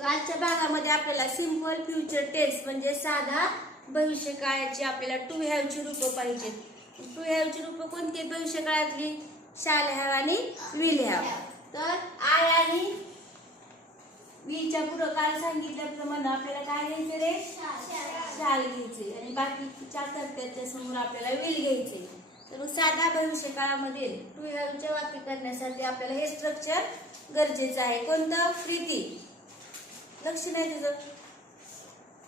आजच्या भागामध्ये आपल्याला सिंपल फ्युचर टेन्स म्हणजे साधा भविष्यकाळाची आपल्याला टू हॅवची रूपं पाहिजेत टू हॅवची रूपं कोणती? भविष्य भविष्यकाळातली शाल हॅव आणि विल हॅव तर आय आणि वीच्या पुढं सांगितल्याप्रमाणे आपल्याला काय घ्यायचं रे? शाल घ्यायचे. आणि बाकीच्या कर्त्याच्या समोर आपल्याला विल घ्यायचे. तर साधा भविष्य काळामध्ये टू हॅवचे वाक्य करण्यासाठी आपल्याला हे स्ट्रक्चर गरजेचं आहे. कोणतं? प्रीती. लक्ष नाही तुझं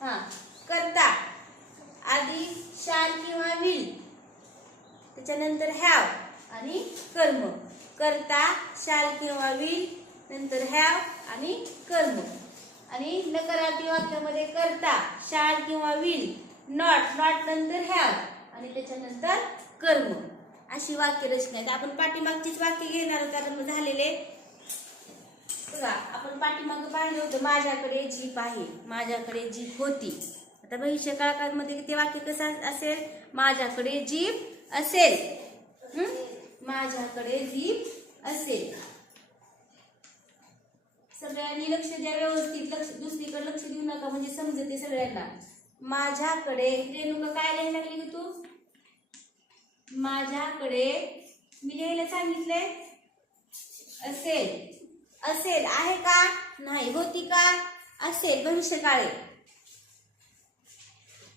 हा करता. आधी शाल किंवा विल त्याच्यानंतर हॅव आणि कर्म. करता शाल किंवा विल नंतर हॅव आणि कर्म. आणि नकारार्थी वाक्यामध्ये करता शाल किंवा विल नॉट नॉट नंतर हॅव आणि त्याच्यानंतर कर्म. अशी वाक्य रचना आहेत. आपण पाठीमागचीच वाक्य घेणार होतो आता झालेले बघा आपण पाठीमागं पाहिलं होतं माझ्याकडे जीप आहे माझ्याकडे जीप होती. आता भविष्य काळामध्ये ते वाक्य कसं असेल? माझ्याकडे जीप असेल. माझ्याकडे जीप असेल. सगळ्यांनी लक्ष द्या व्यवस्थित लक्ष दुसरीकडे लक्ष देऊ नका म्हणजे समजते सगळ्यांना. माझ्याकडे रेणुका काय लिहायला लागली ग तू? माझ्याकडे मी लिहायला सांगितलंय असेल. असेल आहे का? नाही होती का? असेल भविष्यकाळे.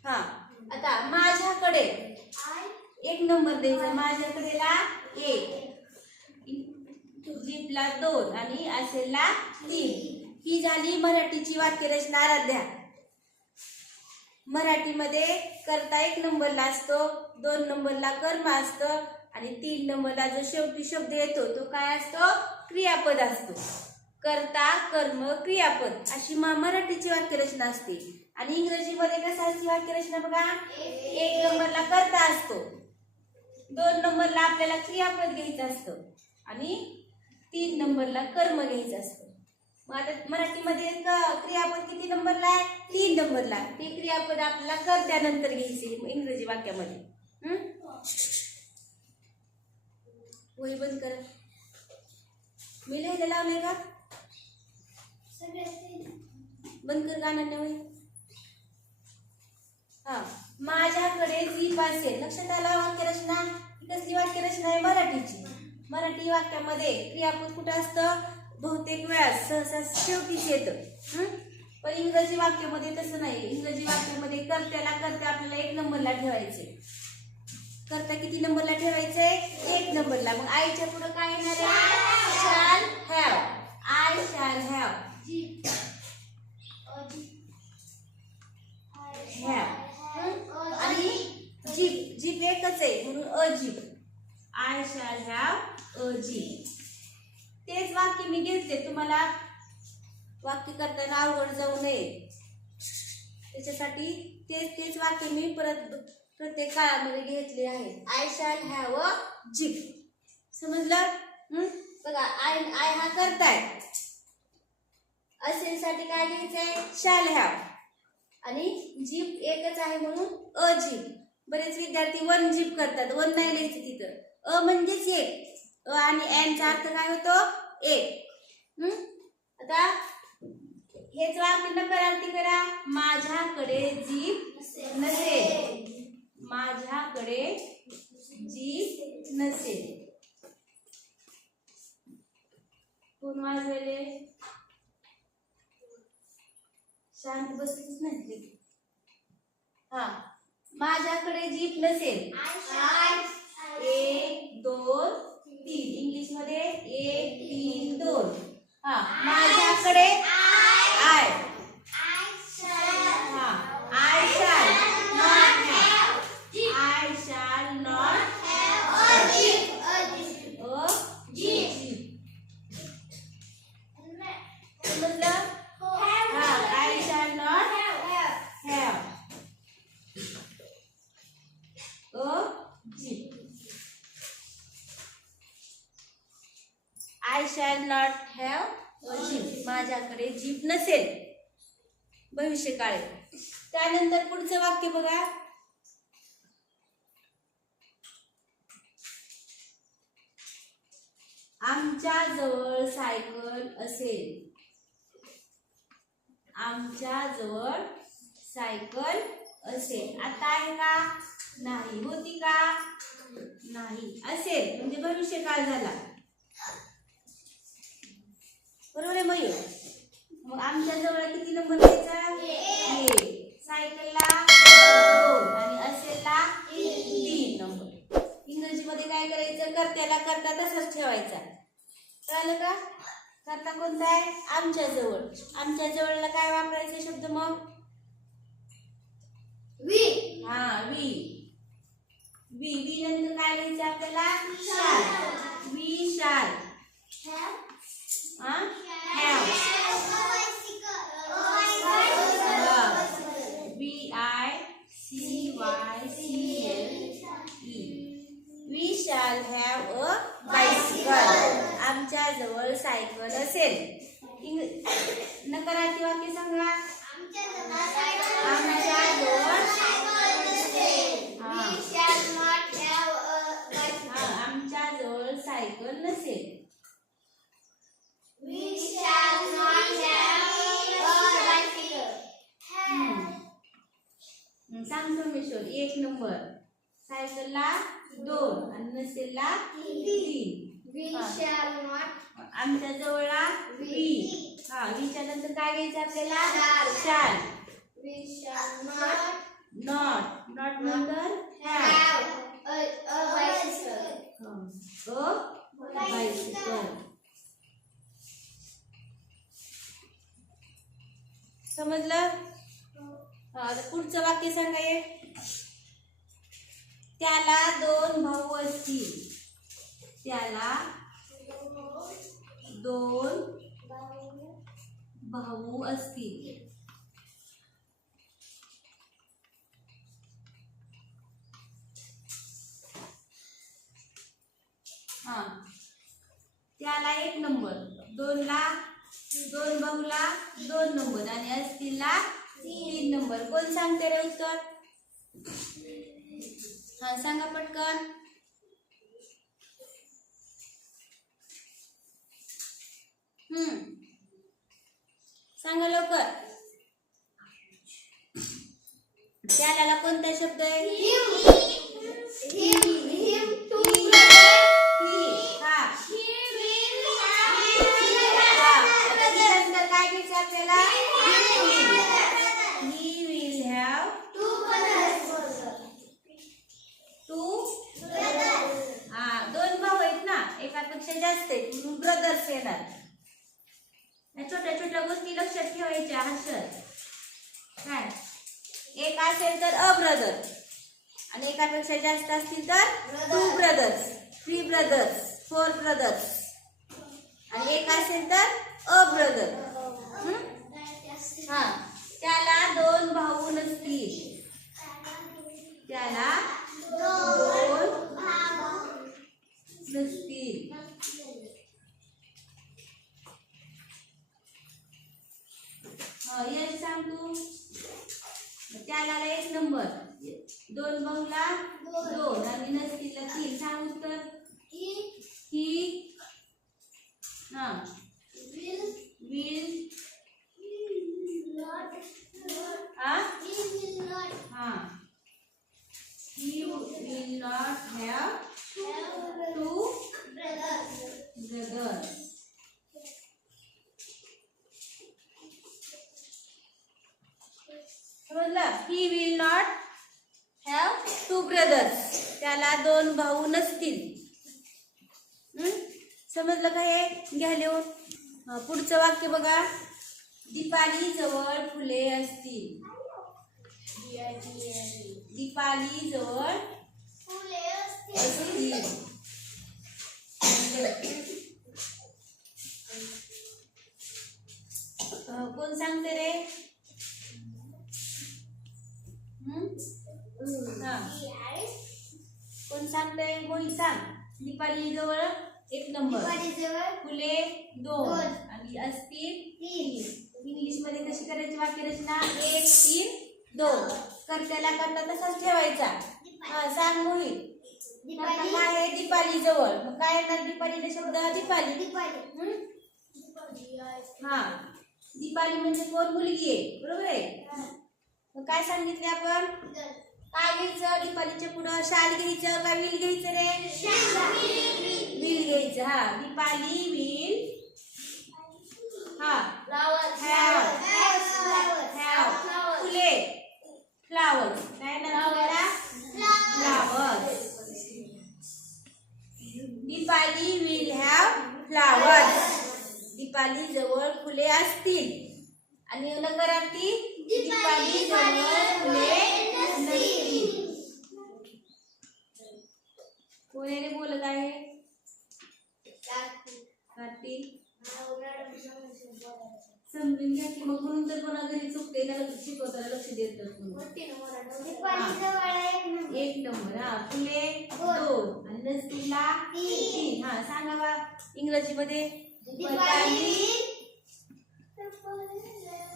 हा आता माझ्याकडे एक नंबर द्यायचा माझ्याकडेला एक जीपला दोन आणि असेलला तीन. ही झाली मराठीची वाक्यरचना आराध्या. मराठीमध्ये करता एक नंबरला असतो दोन नंबरला कर्म असतं आणि तीन नंबरला जो शेवटी शब्द येतो तो काय असतो? क्रियापद असतो. करता कर्म क्रियापद अशी मा मराठीची वाक्यरचना असते. आणि इंग्रजीमध्ये कसाची वाक्यरचना बघा? एक नंबरला करता असतो. दोन नंबरला आपल्याला क्रियापद घ्यायचं असतं. आणि तीन नंबरला कर्म घ्यायचं असतं. मग आता मराठीमध्ये क्रियापद किती नंबरला आहे? तीन नंबरला ते क्रियापद आपल्याला कर्त्यानंतर घ्यायचे इंग्रजी वाक्यामध्ये. हम्म वही बंद कर. मी लिहायला लावलंय का बंद कर गाणं वही हा. माझ्याकडे जीप असेल लक्षात आला वाक्यरचना? ही कसली वाक्यरचना आहे? मराठीची. मराठी वाक्यामध्ये क्रियापद कुठं असतं? बहुतेक वेळा सहसा शेवटीच येतं. पण इंग्रजी वाक्यामध्ये तसं नाही. इंग्रजी वाक्यामध्ये कर्त्याला कर्त्या आपल्याला एक नंबरला ठेवायचे. कर्ता किती नंबरला ठेवायचे? एक नंबरला. मग आईच्या पुढं काय येणार आहे? Shall have I shall have आणि जीप जीप एकच आहे म्हणून a jeep I shall have a jeep तेच वाक्य मी घेतले तुम्हाला वाक्य करताना अवघड जाऊ नये. त्याच्यासाठी तेच तेच वाक्य मी परत प्रत्येक काळामध्ये घेतले आहेत I shall have a jeep समजलं? बघा आय आय हा करताय. असेल साठी काय घ्यायचंय शाल हॅव आणि जीप एकच आहे म्हणून अ जीप बरेच विद्यार्थी वन जीप करतात वन नाही लिहायचं तिथं. अ म्हणजेच एक. अ आणि एनचा अर्थ काय होतो? एक. आता हेच वाक्य नकारार्थी करा. माझ्याकडे जीप नसेल. माझ्याकडे जीप नसेल. कोण वाजवले शांत बसलीच नाही. हा. माझ्याकडे जीप नसेल एक दोन तीन. इंग्लिशमध्ये एक तीन दोन. हा. माझ्याकडे आय हा I shall not have I shall not a jeep समजलं हा I shall not have a jeep I shall not have jeep माझ्याकडे जीप नसेल. भविष्यकाळी. त्यानंतर पुढचं वाक्य बघा. आमच्या जवळ सायकल असेल. आमच्या जवळ सायकल असेल. आता आहे का? नाही. होती का? नाही. असेल. म्हणजे भविष्यकाळ झाला. बरोबर आहे मयूर? मग आमच्या जवळ किती नंबर द्यायचा? एक. सायकलला दोन आणि असेलला तीन नंबर इंग्रजीमध्ये काय करायचं? कर्त्याला करता तसंच ठेवायचा. कळलं का? करता कोणता आहे? आमच्या जवळ. आमच्या जवळला काय वापरायचे शब्द मग? हा वी. वी वी नंतर काय लिहायचं आपल्याला? शाल. वी शाल हा have B I C Y C L E we shall have a bicycle आमच्या जवळ सायकल असेल. इंग- नकारार्थी वाक्य सांगा. आमच्या जवळ हा आमच्या जवळ सायकल नसेल. मिशोर एक नंबर. सायकलला दोन आणि नसेलला तीन. आमच्या जवळला वी. हा वीच्या नंतर काय घ्यायचं आपल्याला? चाल नॉट नॉट नंतर हॅव अ बायसिकल समजलं हा पुढचं वाक्य सांगा त्याला दोन भाऊ असतील. त्याला दोन भाऊ असतील. हा. त्याला एक नंबर. दोनला दोन भाऊला दोन नंबर. आणि असतीलला तीन नंबर. कोण सांगते रे उत्तर? हा सांगा पटकन. हम्म. सांगा लवकर. त्याला कोणता शब्द आहे ही हा नंतर काय घ्यायचं आपल्याला ही विल हॅव टू हा दोन भाऊ आहेत ना एकापेक्षा जास्त आहेत म्हणून ब्रदर्स येणार. या छोट्या छोट्या गोष्टी लक्षात ठेवायच्या हर्षद. काय? एक असेल तर अ ब्रदर. आणि एकापेक्षा जास्त असतील तर two brothers three brothers four brothers. आणि एक असेल तर अ ब्रदर. हा? त्याला दोन भाऊ नसतील त्याला दोन नसतील हा, यश सांग तू त्याला एक नंबर दोन भाऊला दोन आणि नसतील तीन सांग उत्तर ही हा विल हा हा he will not have two brothers समजलं he will not have two brothers त्याला दोन भाऊ नसतील? समजलं का हे? घ्या लिहून हा, पुढचं वाक्य बघा. दीपाली जवळ फुले असतील. दीपाली जवळ असतील. नंबर फुले दोन. दोन. आणि असतील इंग्लिशमध्ये कशी करायची वाक्यरचना? एक तीन दोन. कर्त्याला करता तसाच ठेवायचा. हा सांग मोहित. आता काय आहे? दीपाली जवळ मग काय येणार दीपालीला शब्द? दीपाली. हं? हा. दीपाली म्हणजे कोण? मुलगी आहे. बरोबर आहे? मग काय सांगितले आपण? काय घ्यायचं? दीपालीच्या पुढं शाल घ्यायचं का विल घ्यायचं रे? विल घ्यायचं. हा दीपाली विल हा. हॅव फुले. फ्लावर्स काय ना flowers Deepali will have flowers Deepali जवळ फुले असतील. आणि नकारार्थी दीपाली जवळ फुले नसतील. कोणी बोलत आहे? कार्तिक समजून घ्या की मग म्हणून तर कोणा घरी चुकते त्याला शिकवताना लक्ष देत एक नंबर हा फुले दोन. आणि नसतीला तीन. हा सांगा बा इंग्रजीमध्ये. दीपाली.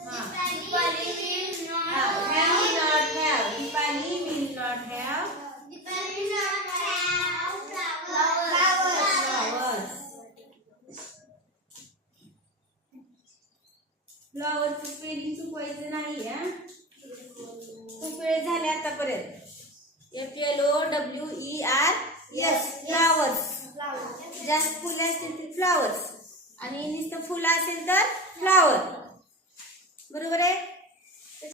हा have not have Deepali will not have flowers फ्लॉवरचं spelling चुकवायचं नाही हा. खूप वेळ झाले आतापर्यंत. F L O W E R S flowers जास्त फुलं असतील तर फ्लावर्स आणि नुसतं फुलं असेल तर फ्लावर बरोबर आहे?